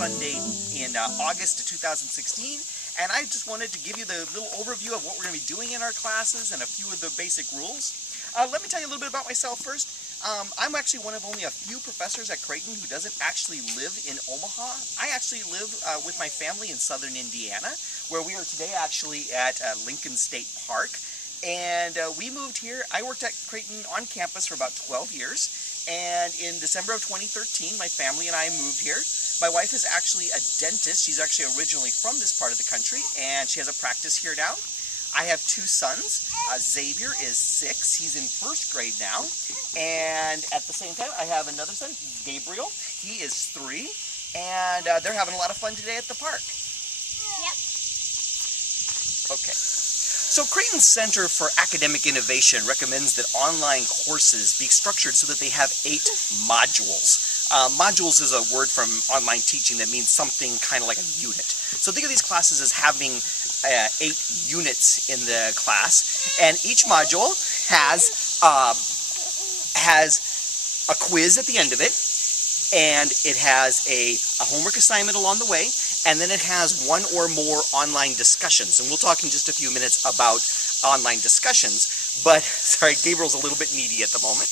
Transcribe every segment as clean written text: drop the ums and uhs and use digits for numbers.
Sunday in August of 2016, and I just wanted to give you the little overview of what we're going to be doing in our classes and a few of the basic rules. Let me tell you a little bit about myself first. I'm actually one of only a few professors at Creighton who doesn't actually live in Omaha. I actually live with my family in southern Indiana, where we are today actually at Lincoln State Park. And we moved here. I worked at Creighton on campus for about 12 years, and in December of 2013 my family and I moved here. My wife is actually a dentist. She's actually originally from this part of the country, and she has a practice here now. I have two sons. Xavier is 6. He's in first grade now. And at the same time, I have another son, Gabriel. He is 3. And they're having a lot of fun today at the park. Yep. Okay. So Creighton Center for Academic Innovation recommends that online courses be structured so that they have 8 modules. Modules is a word from online teaching that means something kind of like a unit. So think of these classes as having 8 units in the class, and each module has a quiz at the end of it, and it has a homework assignment along the way, and then it has one or more online discussions. And we'll talk in just a few minutes about online discussions, but sorry, Gabriel's a little bit needy at the moment.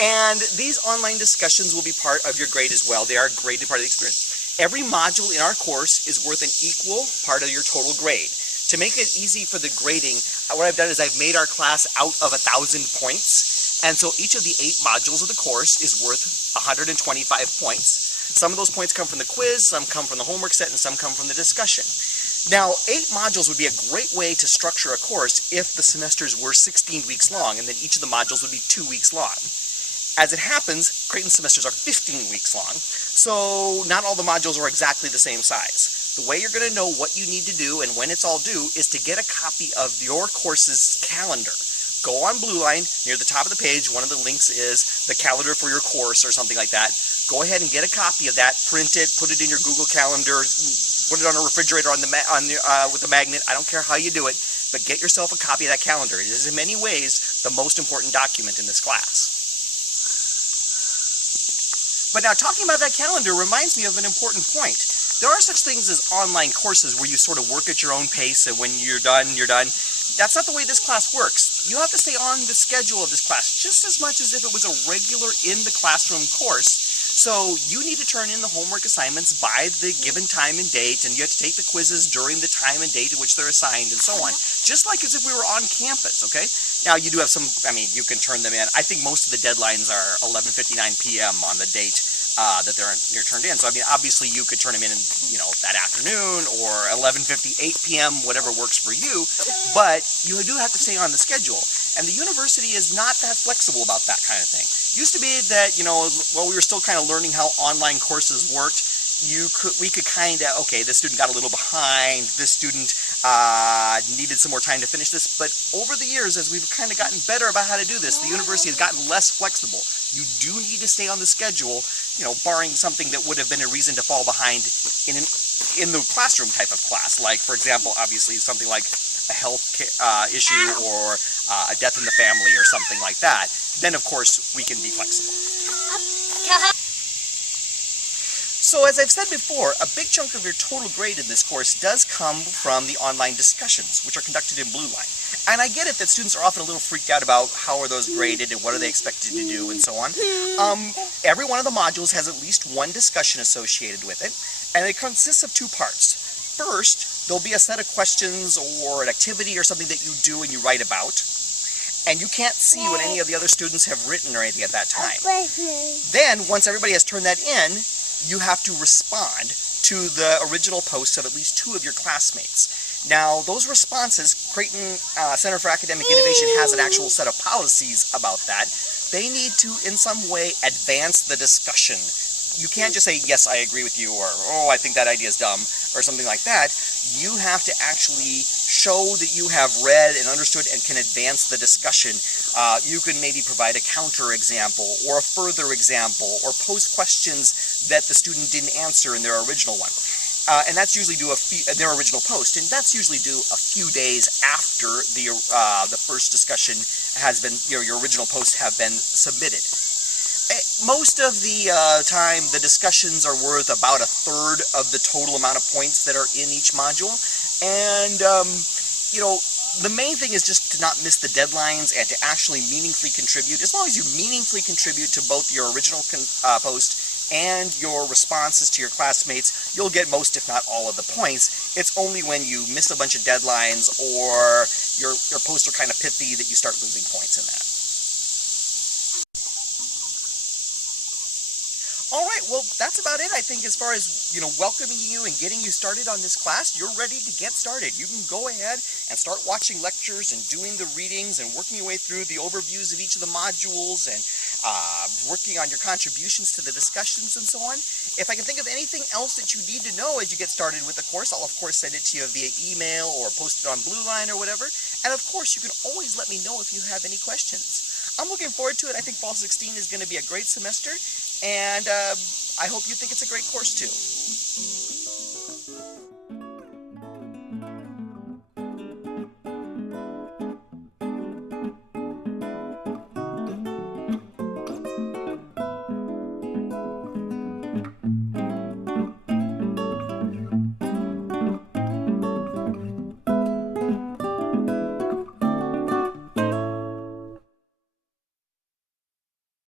And these online discussions will be part of your grade as well. They are a graded part of the experience. Every module in our course is worth an equal part of your total grade. To make it easy for the grading, what I've done is I've made our class out of 1,000 points. And so each of the 8 modules of the course is worth 125 points. Some of those points come from the quiz, some come from the homework set, and some come from the discussion. Now, 8 modules would be a great way to structure a course if the semesters were 16 weeks long, and then each of the modules would be 2 weeks long. As it happens, Creighton semesters are 15 weeks long, so not all the modules are exactly the same size. The way you're going to know what you need to do and when it's all due is to get a copy of your course's calendar. Go on Blue Line, near the top of the page, one of the links is the calendar for your course or something like that. Go ahead and get a copy of that, print it, put it in your Google Calendar, put it on a refrigerator with a magnet. I don't care how you do it, but get yourself a copy of that calendar. It is in many ways the most important document in this class. But now talking about that calendar reminds me of an important point. There are such things as online courses where you sort of work at your own pace, and when you're done, you're done. That's not the way this class works. You have to stay on the schedule of this class just as much as if it was a regular in-the-classroom course. So you need to turn in the homework assignments by the given time and date, and you have to take the quizzes during the time and date in which they're assigned, and so on. Just like as if we were on campus, okay? Now you do have some, you can turn them in. I think most of the deadlines are 11:59 p.m. on the date that they're turned in. So obviously you could turn them in, that afternoon or 11:58 p.m., whatever works for you. But you do have to stay on the schedule. And the university is not that flexible about that kind of thing. Used to be that, while we were still kind of learning how online courses worked, we could kind of, okay, this student got a little behind, this student needed some more time to finish this, but over the years, as we've kind of gotten better about how to do this, the university has gotten less flexible. You do need to stay on the schedule, barring something that would have been a reason to fall behind in the classroom type of class, like, for example, obviously something like a health issue or a death in the family or something like that. Then, of course, we can be flexible. So as I've said before, a big chunk of your total grade in this course does come from the online discussions, which are conducted in Blue Line. And I get it that students are often a little freaked out about how are those graded and what are they expected to do and so on. Every one of the modules has at least one discussion associated with it, and it consists of 2 parts. First, there'll be a set of questions or an activity or something that you do and you write about, and you can't see what any of the other students have written or anything at that time. Then, once everybody has turned that in, you have to respond to the original posts of at least 2 of your classmates. Now, those responses, Creighton Center for Academic Innovation has an actual set of policies about that. They need to, in some way, advance the discussion. You can't just say, yes, I agree with you, or, oh, I think that idea is dumb, or something like that. You have to actually show that you have read and understood and can advance the discussion. You can maybe provide a counter example, or a further example, or pose questions that the student didn't answer in their original one. And that's usually due their original post, and that's usually due a few days after the first discussion has been, your original posts have been submitted. Most of the time, the discussions are worth about a third of the total amount of points that are in each module. And, you know, the main thing is just to not miss the deadlines and to actually meaningfully contribute. As long as you meaningfully contribute to both your original post and your responses to your classmates, you'll get most, if not all, of the points. It's only when you miss a bunch of deadlines or your posts are kind of pithy that you start losing points in that. All right, well, that's about it, I think, as far as, you know, welcoming you and getting you started on this class. You're ready to get started. You can go ahead and start watching lectures and doing the readings and working your way through the overviews of each of the modules and working on your contributions to the discussions and so on. If I can think of anything else that you need to know as you get started with the course, I'll, of course, send it to you via email or post it on Blue Line or whatever. And, of course, you can always let me know if you have any questions. I'm looking forward to it. I think Fall 16 is going to be a great semester. And I hope you think it's a great course too.